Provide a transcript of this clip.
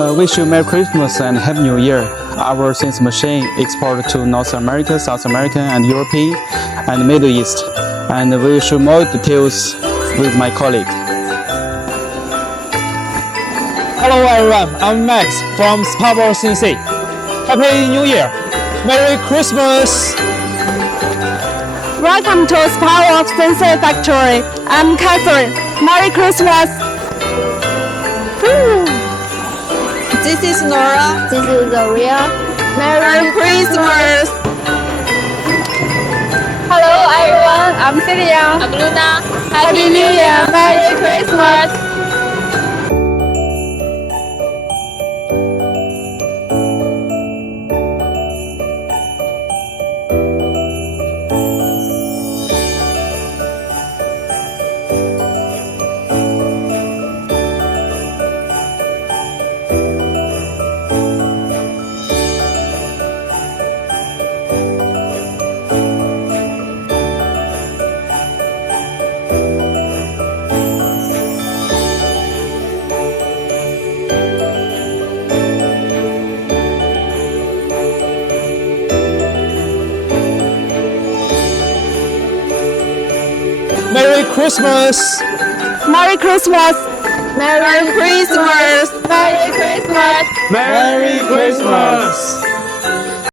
Wish you Merry Christmas and Happy New Year. Our CNC machine exported to North America, South America, and Europe, and Middle East. And we will show more details with my colleague. Hello everyone, I'm Max from spowercnc. Happy New Year! Merry Christmas! Welcome to spowercnc factory. I'm Catherine. Merry Christmas! This is Nora. This is Aria. Merry Christmas! Hello everyone, I'm Celia. I'm Luna. Happy New Year! Merry Christmas! Merry Christmas! Merry Christmas! Merry Christmas! Merry Christmas! Merry Christmas!